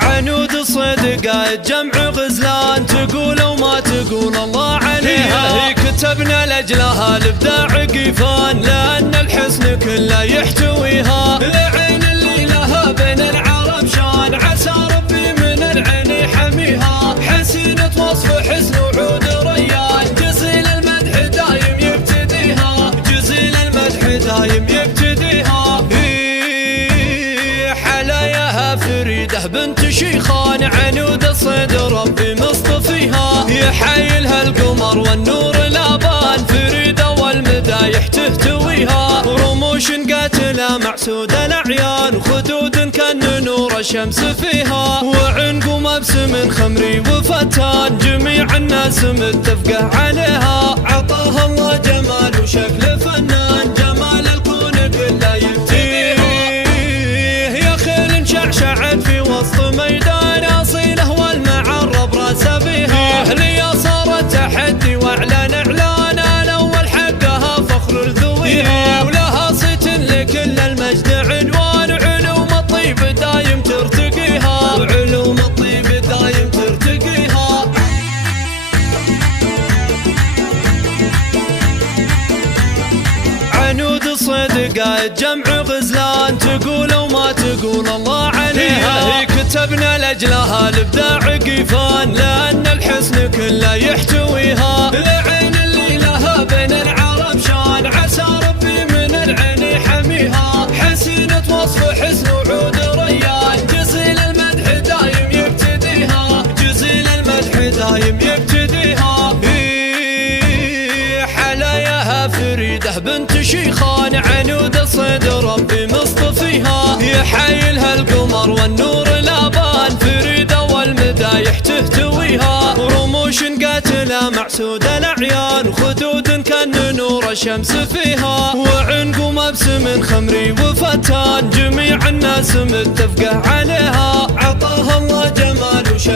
عنود صدقة جمع غزلان، تقول وما تقول الله عليها. هي كتبنا لأجلها الإبداع قيفان، لأن الحسن كله يحتويها. العين اللي لها بين العرب شان، عسى ربي من العين يحميها. حسينة وصف حسن وعود ريان، جزيل المدح دايم يبتديها. جزيل المدح دايم يبتديها. حلاياها فريدة بنت شيخان، عنود الصيد ربي مصطفيها. يحايلها القمر والنور الابان، فريدة والمدايح تهتويها. رموش قاتلة معسود الاعيان، خدود كان نور الشمس فيها. وعنق مبسم خمري وفتان، جميع الناس متفقه عليها. عطاها الله جمال وشكل فنان، جمال الكون كله يبتديها. شعشعت في وسط ميدان، اصيله والمعرب راس بها. هي صارت تحدي واعلان اعلان، الاول حقها فخر الذويها. ولها صيت لكل المجد عنوان، علوم الطيب دايم ترتقيها. وعلوم الطيب دايم ترتقيها. عنود صدقة جمع غزلان، تقول وما تقول الله عليها. هي كتبنا لأجلها الإبداع قيفان، لأن الحسن كله يحتويها. العين اللي لها بين العرب شان، عسى ربي من العين يحميها. حسينة وصف حسن وعود ريان، جزيل المدح دايم يبتديها. جزيل المدح دايم يبتديها. حلاياها فريدة بنت شيخان، عنود الصيد ربي مصطفيها. يحايلها القمر والنور الابان، فريدة والمدايح تهتويها. رموش قاتلة معسود الاعيان، خدود كان نور الشمس فيها. وعنق مبسم خمري وفتان، جميع الناس متفقه عليها. عطاها الله جمال وشكل